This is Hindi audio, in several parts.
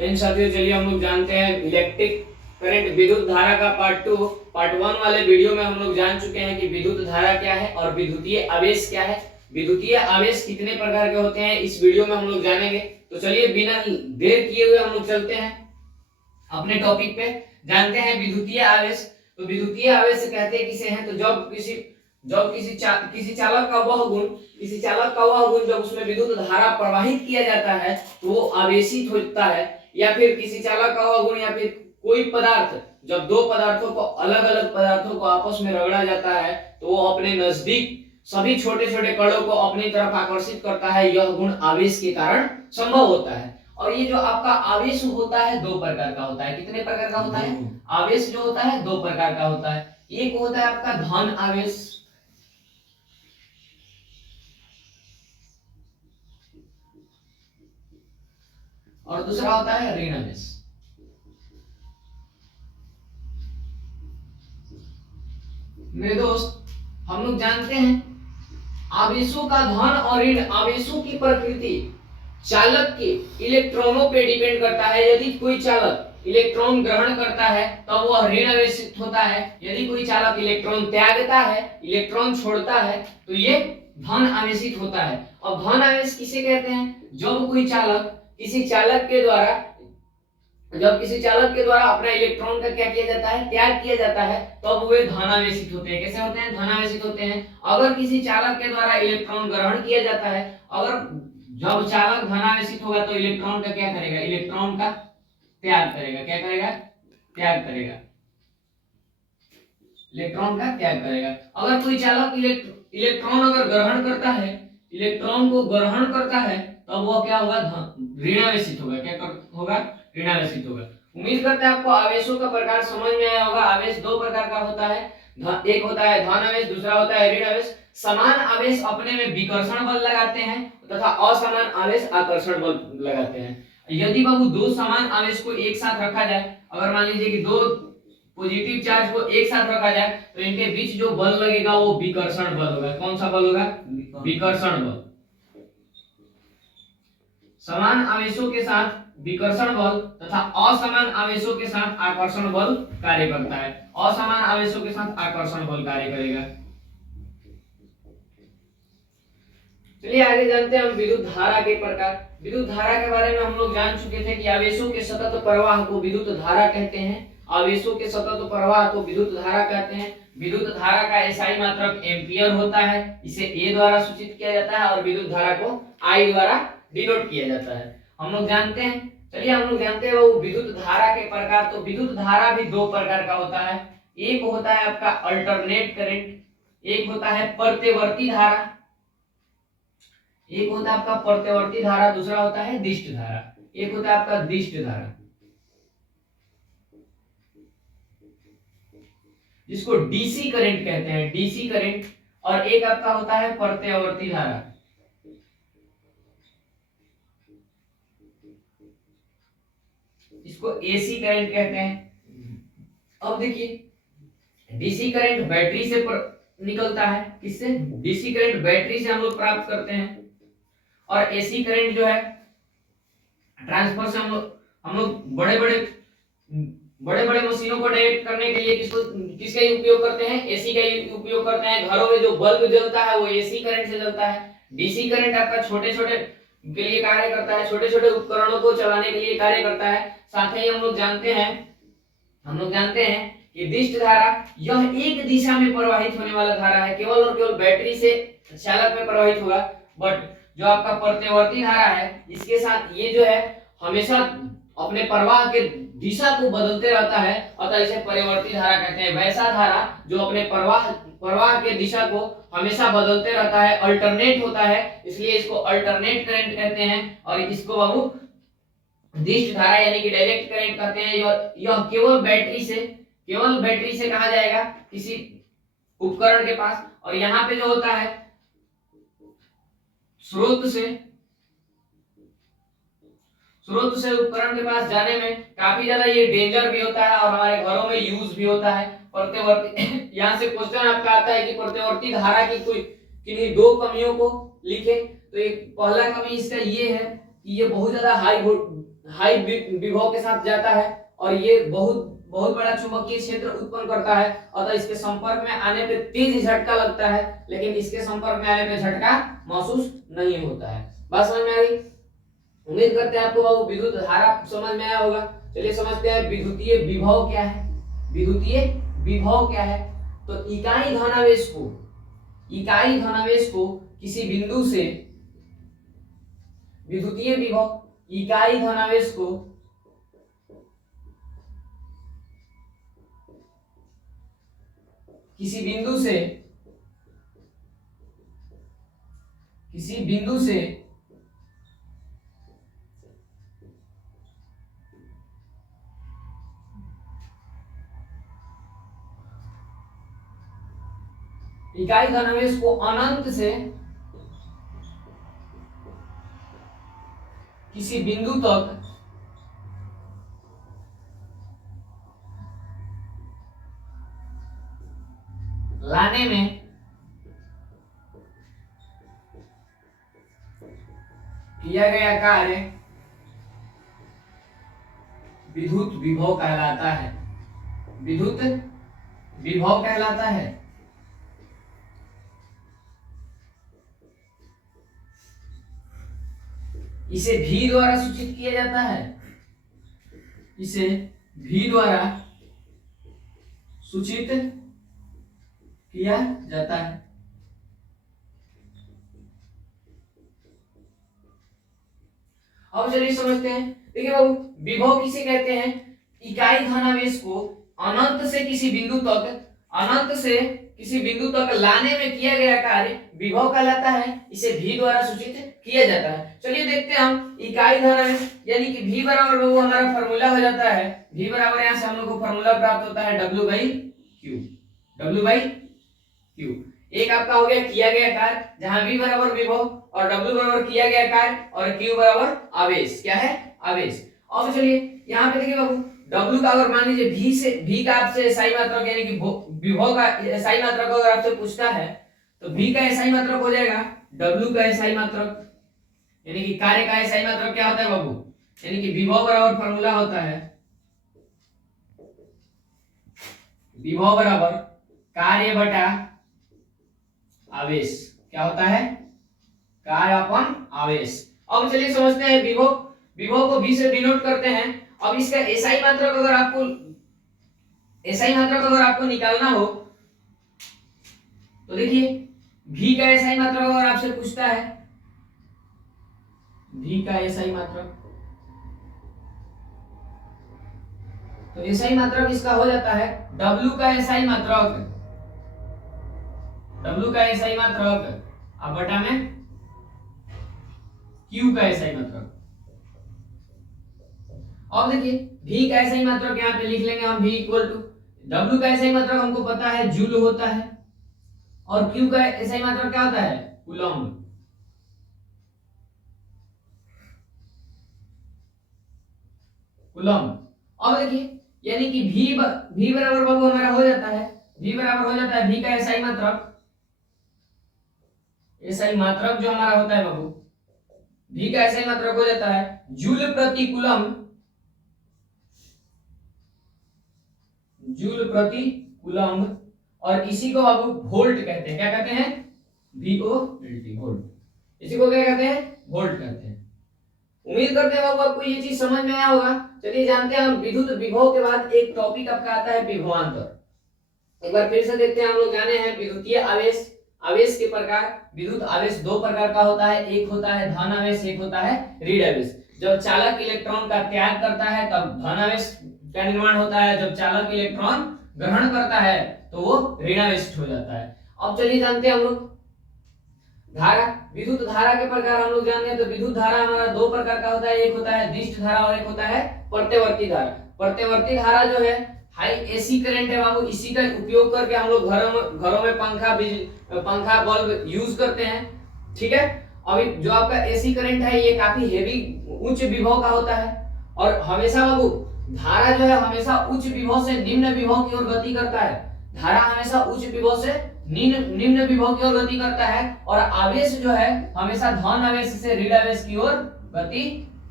तो इन साथियों चलिए हम लोग जानते हैं इलेक्ट्रिक करंट विद्युत धारा का पार्ट 1 वाले वीडियो में हम लोग जान चुके हैं कि विद्युत धारा क्या है और विद्युतीय आवेश क्या है, विद्युतीय आवेश कितने प्रकार के होते हैं, इस वीडियो में हम लोग जानेंगे। तो चलिए बिना देर किए हुए हम लोग चलते हैं अपने टॉपिक पे, जानते हैं विद्युतीय आवेश। तो विद्युतीय आवेश कहते हैं किसे हैं, तो जब किसी चालक का वह गुण जब उसमें विद्युत धारा प्रवाहित किया जाता है तो वो आवेशित होता है, या फिर किसी चालक का वह गुण या फिर कोई पदार्थ जब दो पदार्थों को अलग अलग पदार्थों को आपस में रगड़ा जाता है तो वो अपने नजदीक सभी छोटे छोटे कणों को अपनी तरफ आकर्षित करता है, यह गुण आवेश के कारण संभव होता है। और ये जो आपका आवेश होता है दो प्रकार का होता है, कितने प्रकार का होता है, आवेश जो होता है दो प्रकार का होता है। एक होता है आपका धन आवेश और दूसरा होता है ऋण आवेश। मेरे दोस्त हम लोग जानते हैं आवेशों का धन और ऋण आवेशों की प्रकृति चालक के इलेक्ट्रॉनों पे डिपेंड करता है। यदि कोई चालक इलेक्ट्रॉन ग्रहण करता है तो वह ऋण आवेशित होता है, यदि कोई चालक इलेक्ट्रॉन त्यागता है, इलेक्ट्रॉन छोड़ता है तो ये धन आवेशित होता है। और धन आवेश किसे कहते हैं, जब कोई चालक किसी चालक के द्वारा अपना इलेक्ट्रॉन का क्या किया जाता है, त्याग किया जाता है, तब वे धनावेशित होते हैं। कैसे होते हैं, धनावेशित होते हैं। अगर किसी चालक के द्वारा इलेक्ट्रॉन ग्रहण किया जाता है, अगर जब चालक धनावेशित होगा तो इलेक्ट्रॉन का क्या करेगा, इलेक्ट्रॉन का त्याग करेगा। क्या करेगा, त्याग करेगा, इलेक्ट्रॉन का त्याग करेगा। अगर कोई चालक इलेक्ट्रॉन अगर ग्रहण करता है, इलेक्ट्रॉन को ग्रहण करता है, तब वह क्या होगा, ऋणावेशित होगा। क्या होगा, ऋणावेशित होगा। उम्मीद करते हैं आपको आवेशों का प्रकार समझ में आया होगा। आवेश दो प्रकार का होता है, एक होता है धन आवेश, दूसरा होता है ऋण आवेश। समान आवेश अपने में विकर्षण बल लगाते हैं तथा असमान आवेश आकर्षण बल लगाते हैं। यदि बाबू दो समान आवेश को एक साथ रखा जाए, अगर मान लीजिए कि दो पॉजिटिव चार्ज को एक साथ रखा जाए तो इनके बीच जो बल लगेगा वो विकर्षण बल होगा। कौन सा बल होगा, विकर्षण बल। समान आवेशों के साथ विकर्षण बल तथा असमान आवेशों के साथ आकर्षण बल कार्य करता है। असमान आवेशों के साथ आकर्षण बल कार्य करेगा। चलिए आगे जानते हैं हम विद्युत धारा के प्रकार। विद्युत धारा के बारे में हम लोग जान चुके थे कि आवेशों के सतत प्रवाह को विद्युत धारा कहते हैं। आवेशों के सतत प्रवाह को विद्युत धारा कहते हैं। विद्युत धारा का एसआई मात्रक एम्पियर होता है, इसे ए द्वारा सूचित किया जाता है और विद्युत धारा को आई द्वारा डिनोट किया जाता है। हम लोग जानते हैं, चलिए हम लोग जानते हैं वो विद्युत धारा के प्रकार। तो विद्युत धारा भी दो प्रकार का होता है, एक होता है आपका अल्टरनेट करंट, एक होता है प्रत्यवर्ती धारा। एक होता है आपका प्रत्यवर्ती धारा, दूसरा होता है दिष्ट धारा। एक होता है आपका दिष्ट धारा जिसको डीसी करंट कहते हैं, डीसी करंट। और एक आपका होता है प्रत्यवर्ती धारा, इसको एसी करंट कहते हैं। अब देखिए डीसी करंट बैटरी से निकलता है, किससे, डीसी करंट बैटरी से हम लोग प्राप्त करते हैं। और एसी करंट जो है ट्रांसफर से हम लोग बड़े बड़े मशीनों को डायरेक्ट करने के लिए किसका उपयोग करते हैं, एसी का उपयोग करते हैं। घरों में जो बल्ब जलता है वो एसी करंट से जलता है। डीसी करंट आपका छोटे छोटे के लिए कार्य करता है, छोटे छोटे उपकरणों को चलाने के लिए कार्य करता है। साथ ही हम लोग जानते हैं कि दिष्ट धारा यह एक दिशा में प्रवाहित होने वाला धारा है, केवल और केवल बैटरी से चालक में प्रवाहित होगा। बट जो आपका प्रत्यवर्ती धारा है इसके साथ ये जो है हमेशा अपने प्रवाह के दिशा को बदलते रहता है, अतः इसे परिवर्ती धारा कहते हैं। वैसा धारा जो अपने प्रवाह के दिशा को हमेशा बदलते रहता है, अल्टरनेट होता है, इसलिए इसको अल्टरनेट करंट कहते हैं। और इसको बाबू दिष्ट धारा यानी कि डायरेक्ट करंट कहते हैं। यह केवल बैटरी से कहा जाएगा किसी उपकरण के पास। और यहाँ पे जो होता है स्रोत से उपकरण के पास जाने में काफी ज्यादा ये डेंजर भी होता है और हमारे घरों में यूज भी होता है। प्रत्यवर्ती यहाँ से क्वेश्चन आपका आता है कि प्रत्यवर्ती धारा की कोई किन्हीं दो कमियों को लिखे। तो एक पहला कमी इसका ये है कि ये बहुत ज्यादा हाई विभव के साथ जाता है और ये बहुत बहुत बड़ा चुंबकीय क्षेत्र उत्पन्न करता है, अतः इसके संपर्क में आने पे तेज झटका लगता है, लेकिन इसके संपर्क में आने पे झटका महसूस नहीं होता है। बात समझ में आ गई? उम्मीद करते हैं आपको बाबू विद्युत धारा समझ में आया होगा। चलिए समझते हैं विद्युतीय विभव क्या है। विद्युतीय विभव क्या है? तो इकाई धनावेश को किसी बिंदु से विद्युतीय विभव इकाई धनावेश को किसी बिंदु से इकाई धनावेश को अनंत से किसी बिंदु तक लाने में किया गया कार्य विद्युत विभव कहलाता है। विद्युत विभव कहलाता है। इसे भी द्वारा सूचित किया जाता है। इसे भी द्वारा सूचित किया जाता है। अब चलिए समझते हैं। देखिए बाबू, विभव किसे कहते हैं? इकाई धनावेश को अनंत से किसी बिंदु तक लाने में किया गया कार्य विभव कहलाता है। इसे भी द्वारा सूचित किया जाता है। चलिए देखते हैं हम इकाई धनावेश यानी कि V बराबर बाबू हमारा फॉर्मूला हो जाता है। V बराबर यहां से हम लोग को फॉर्मूला प्राप्त होता है W/Q। एक आपका हो गया किया गया कार्य, जहां V बराबर विभव और W बराबर किया गया कार्य और Q बराबर आवेश। क्या है? आवेश। अब चलिए यहाँ पे देखिए बाबू, W का अगर मान लीजिए V का आपसे SI मात्रक यानी कि विभव का SI मात्रक अगर आपसे पूछता है तो V का SI मात्रक हो जाएगा W का SI मात्रक, यानी कि कार्य का SI मात्रक क्या होता है बाबू? यानी कि विभव बराबर फॉर्मूला होता है विभव बराबर कार्य बटा आवेश। क्या होता है? कार्य अपन आवेश। अब चलिए समझते हैं विभव को V से डिनोट करते हैं। अब इसका SI मात्रक अगर आपको निकालना हो तो देखिए V का SI मात्रक अगर आपसे पूछता है, V का SI मात्रक, तो SI मात्रक इसका हो जाता है W का SI मात्रक अब बटा में Q का SI मात्रक। अब देखिए V का SI मात्रक यहाँ पे लिख लेंगे हम, V इक्वल टू W का SI मात्रक हमको पता है जूल होता है और Q का SI मात्रक क्या होता है? कूलम्ब। अब देखिए यानी कि V बराबर बाबू हमारा हो जाता है V का SI मात्रक जो हमारा होता है बाबू, V का SI मात्रक हो जाता है जूल प्रति कूलम्ब और इसी को बाबू वोल्ट कहते हैं। क्या कहते हैं? VOLT, volt. इसी को क्या कहते हैं? वोल्ट कहते हैं। उम्मीद करते हैं बाबू आपको ये चीज समझ में आया होगा। चलिए जानते हैं हम विद्युत विभव के बाद एक टॉपिक आपका आता है विभवांतर। एक बार फिर से देखते हैं, हम लोग जाने हैं विद्युतीय आवेश के प्रकार। विद्युत आवेश दो प्रकार का होता है, एक होता है धन आवेश, एक होता है ऋण आवेश। जब चालक इलेक्ट्रॉन का त्याग करता है तब धन आवेश का निर्माण होता है, जब चालक इलेक्ट्रॉन ग्रहण करता है तो वो ऋणावेश हो जाता है। अब चलिए जानते हैं हम लोग धारा, विद्युत धारा के प्रकार हम लोग जानते हैं। तो विद्युत धारा हमारा दो प्रकार का होता है, एक होता है दिष्ट धारा और एक होता है प्रत्यवर्ती धारा। प्रत्यवर्ती धारा जो है हाई एसी करंट है बाबू, इसी का उपयोग करके हम लोग घरों में पंखा बल्ब यूज करते हैं। ठीक है, अभी जो आपका एसी करंट है ये काफी हेवी उच्च विभव का होता है और हमेशा बाबू धारा जो है हमेशा उच्च विभव से निम्न विभव की ओर गति करता है। धारा हमेशा उच्च विभव से निम्न विभव की ओर गति करता है और आवेश जो है हमेशा धन आवेश से ऋण आवेश की ओर गति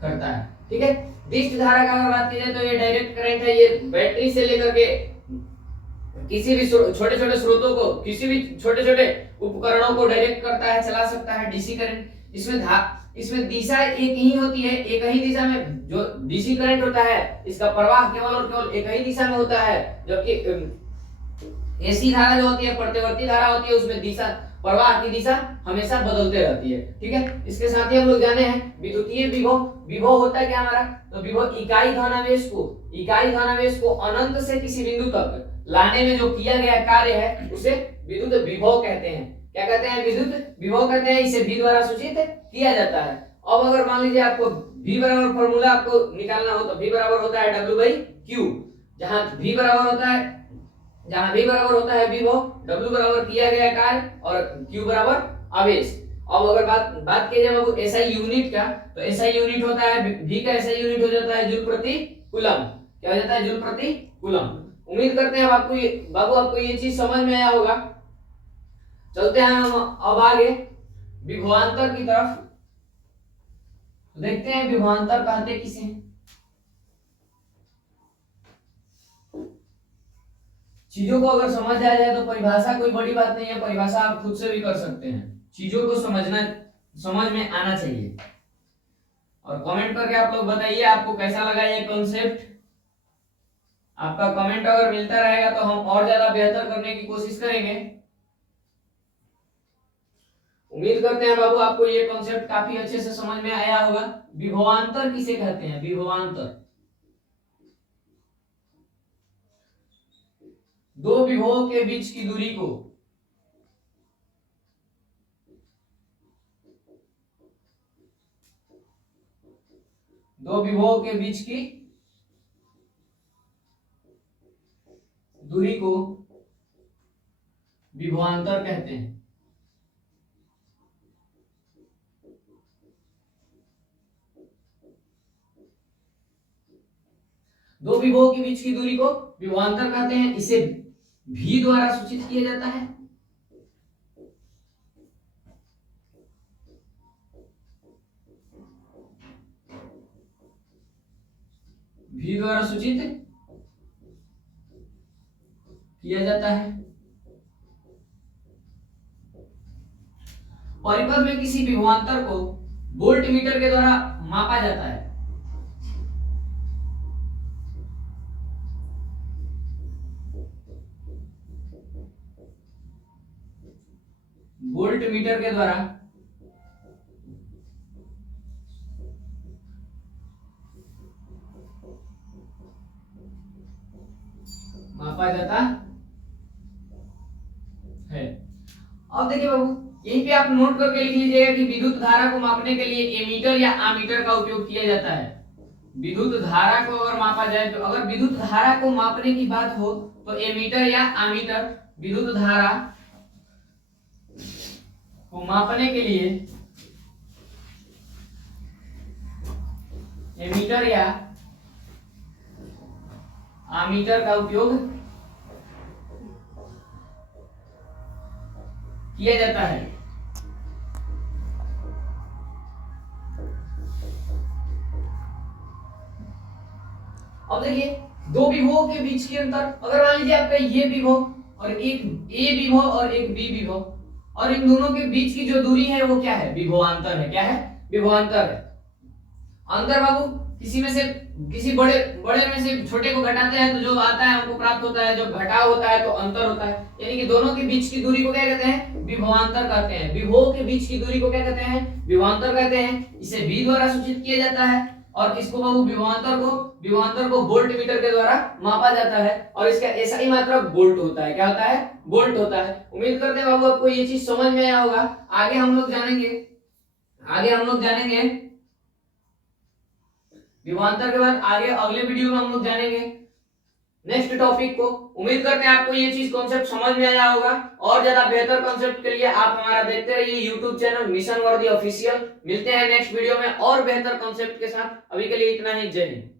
करता है। ठीक है, डिस्क धारा का अगर बात की जाए तो ये डायरेक्ट करंट है, ये बैटरी से लेकर के किसी भी छोटे छोटे स्रोतों को, किसी भी छोटे छोटे उपकरणों को डायरेक्ट करता है, चला सकता है डीसी करंट। इसमें दिशा एक ही होती है, एक ही दिशा में जो डीसी करंट होता है इसका प्रवाह केवल और केवल एक ही दिशा में होता है, जबकि एसी धारा जो होती है, प्रतिवर्ती धारा होती है, उसमें दिशा, प्रवाह की दिशा हमेशा बदलते रहती है। ठीक है, इसके साथ ही हम लोग जाने हैं विद्युतीय विभव। विभव होता है क्या हमारा, तो विभव इकाई धनावेश को अनंत से किसी बिंदु तक लाने में जो किया गया कार्य है उसे विद्युत विभव कहते हैं। क्या कहते हैं, विद्युत विभव कहते हैं। इसे V द्वारा सूचित किया जाता है। अब अगर मान लीजिए आपको V बराबर फॉर्मूला आपको निकालना हो तो V बराबर होता है W/Q, जहां V बराबर होता है विभव, W बराबर किया गया कार्य और Q बराबर आवेश। अब अगर बात की जाए SI यूनिट का, तो SI यूनिट होता है V का SI यूनिट हो जाता है जूल प्रति कूलम। क्या हो जाता है, जूल प्रति कूलम। उम्मीद करते हैं आपको ये चीज समझ में आया होगा। चलते हैं हम अब आगे विभवांतर की तरफ। देखते हैं विभवांतर कहते किसे हैं। चीजों को अगर समझ आ जाए तो परिभाषा कोई बड़ी बात नहीं है, परिभाषा आप खुद से भी कर सकते हैं। चीजों को समझ में आना चाहिए। और कमेंट करके आप लोग बताइए आपको कैसा लगा ये कॉन्सेप्ट। आपका कमेंट अगर मिलता रहेगा तो हम और ज्यादा बेहतर करने की कोशिश करेंगे। उम्मीद करते हैं बाबू आपको ये कॉन्सेप्ट काफी अच्छे से समझ में आया होगा। विभवांतर किसे कहते हैं, विभवांतर दो विभवों के बीच की दूरी को विभवांतर कहते हैं। दो विभवों के बीच की दूरी को विभवांतर कहते हैं। इसे V द्वारा सूचित किया जाता है। V द्वारा सूचित किया जाता है। परिपथ में किसी विभवांतर को वोल्टमीटर के द्वारा मापा जाता है। वोल्टमीटर के द्वारा मापा जाता है। अब देखिए बाबू, यहीं पे आप नोट करके लिख लीजिएगा कि विद्युत धारा को मापने के लिए एमीटर या आमीटर का उपयोग किया जाता है। विद्युत धारा को अगर मापा जाए तो, अगर विद्युत धारा को मापने की बात हो तो एमीटर या आमीटर विद्युत धारा को मापने के लिए एमीटर या आमीटर का उपयोग किया जाता है। अब देखिए दो विभवों के बीच के अंतर, अगर मान लीजिए आपका ये विभव और एक ए विभव और एक बी विभव, और इन दोनों के बीच की जो दूरी है वो क्या है, विभवांतर है। क्या है, विभवांतर है। अंतर बाबू किसी बड़े में से छोटे को घटाते हैं तो जो आता है हमको प्राप्त होता है, जब घटाव होता है तो अंतर होता है। यानी कि दोनों के बीच की दूरी को क्या कहते हैं, विभवांतर कहते हैं। विभवों के बीच की दूरी को क्या कहते हैं, विभवांतर कहते हैं। इसे V द्वारा सूचित किया जाता है और इसको बाबू विभवांतर को वोल्टमीटर के द्वारा मापा जाता है और इसका SI मात्रक वोल्ट होता है। क्या होता है, वोल्ट होता है। उम्मीद करते हैं बाबू आपको ये चीज समझ में आया होगा। आगे हम लोग जानेंगे विभवांतर के बाद आगे अगले वीडियो में हम लोग जानेंगे नेक्स्ट टॉपिक को। उम्मीद करते हैं आपको ये चीज कॉन्सेप्ट समझ में आया होगा। और ज्यादा बेहतर कॉन्सेप्ट के लिए आप हमारा देखते रहिए यूट्यूब चैनल मिशन वर्दी ऑफिशियल। मिलते हैं नेक्स्ट वीडियो में और बेहतर कॉन्सेप्ट के साथ। अभी के लिए इतना ही, जय हिंद।